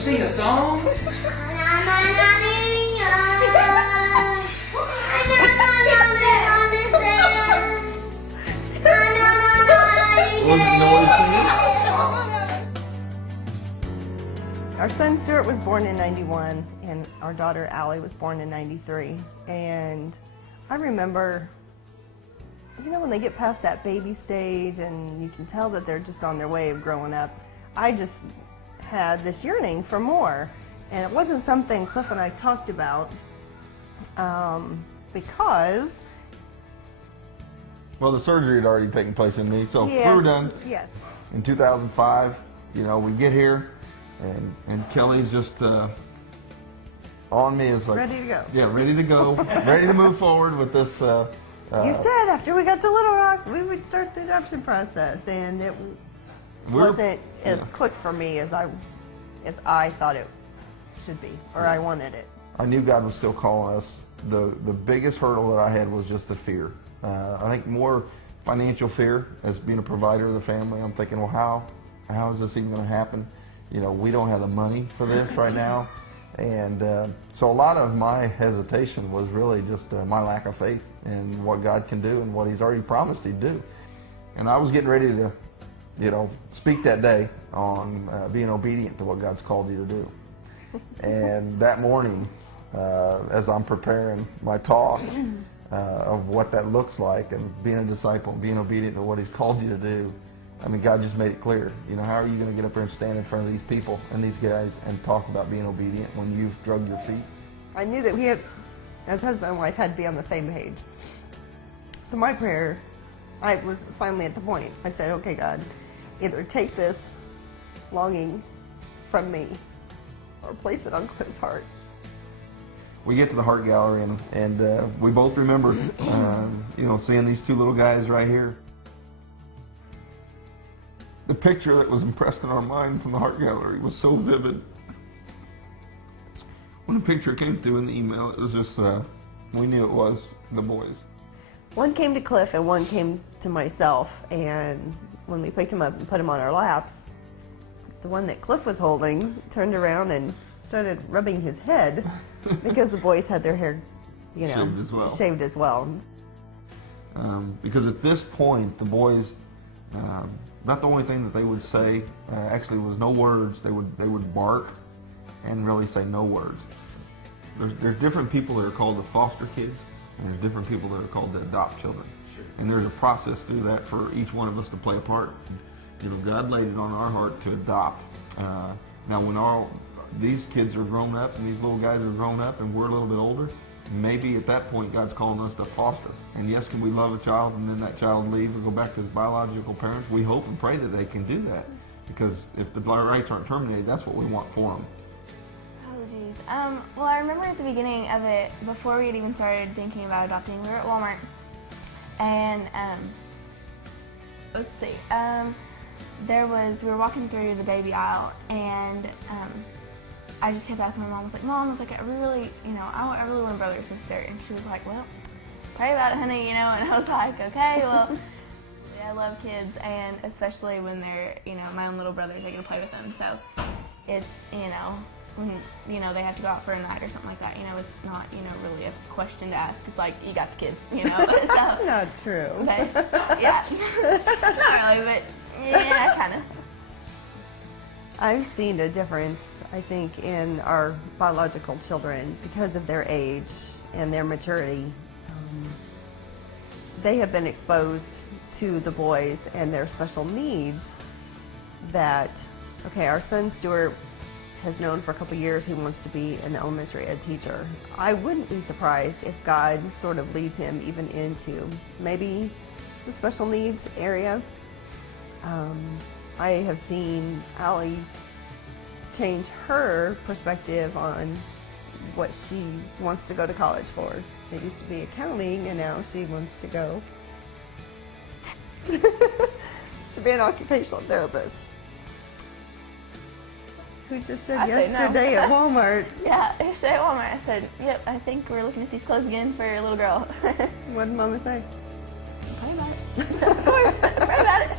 sing a song? Our son Stuart was born in 91 and our daughter Allie was born in 93. And I remember, you know, when they get past that baby stage and you can tell that they're just on their way of growing up, I just had this yearning for more. And it wasn't something Cliff and I talked about because... Well, the surgery had already taken place in me, so Yes, we were done. Yes. In 2005, you know, we get here, and Kelly's just on me. It's like, Ready to go. Yeah, ready to go, ready to move forward with this. You said after we got to Little Rock, we would start the adoption process, and it wasn't as quick for me as I thought it should be, or I wanted it. I knew God was still calling us. The biggest hurdle that I had was just the fear. I think more financial fear as being a provider of the family. I'm thinking, well, how is this even going to happen? You know, we don't have the money for this right now. And so a lot of my hesitation was really just my lack of faith in what God can do and what He's already promised He'd do. And I was getting ready to, you know, speak that day on being obedient to what God's called you to do. And that morning, as I'm preparing my talk of what that looks like and being a disciple and being obedient to what He's called you to do, I mean, God just made it clear. You know, how are you going to get up there and stand in front of these people and these guys and talk about being obedient when you've drugged your feet? I knew that we had, as husband and wife, had to be on the same page. So my prayer, I was finally at the point. I said, okay, God, either take this longing from me or place it on Cliff's heart. We get to the Heart Gallery and we both remember, you know, seeing these two little guys right here. The picture that was impressed in our mind from the Heart Gallery was so vivid. When the picture came through in the email, it was just, we knew it was the boys. One came to Cliff and one came to myself, and when we picked him up and put him on our laps, the one that Cliff was holding turned around and started rubbing his head because the boys had their hair, you know, shaved as well. Because at this point, the boys, not the only thing that they would say actually was no words. They would bark and really say no words. There's different people that are called the foster kids, and there's different people that are called the adopt children. Sure. And there's a process through that for each one of us to play a part. You know, God laid it on our heart to adopt. Now, when these kids are grown up and these little guys are grown up and we're a little bit older, maybe at that point God's calling us to foster. And yes, can we love a child and then that child leave or go back to his biological parents? We hope and pray that they can do that, because if the rights aren't terminated, that's what we want for them. Oh, geez. Well, I remember at the beginning of it, before we had even started thinking about adopting, we were at Walmart, and let's see, we were walking through the baby aisle, and I just kept asking my mom, I was like, I really want a brother or sister. And she was like, well, pray about it, honey, you know. And I was like, okay, well, yeah, I love kids, and especially when they're, you know, my own little brothers, I get to play with them. So it's, you know, when, you know, they have to go out for a night or something like that, you know, it's not, you know, really a question to ask. It's like, you got the kids, you know. So, That's not true. But, yeah, not really, but yeah, kind of. I've seen a difference, I think, in our biological children because of their age and their maturity. They have been exposed to the boys and their special needs that, okay, our son Stuart has known for a couple years he wants to be an elementary ed teacher. I wouldn't be surprised if God sort of leads him even into maybe the special needs area. I have seen Allie change her perspective on what she wants to go to college for. It used to be accounting, and now she wants to go to be an occupational therapist. Who just said yesterday at Walmart. Yeah, yesterday at Walmart, I said, yep, I think we're looking at these clothes again for a little girl. What did Mama say? Pray about it. Of course, pray about it.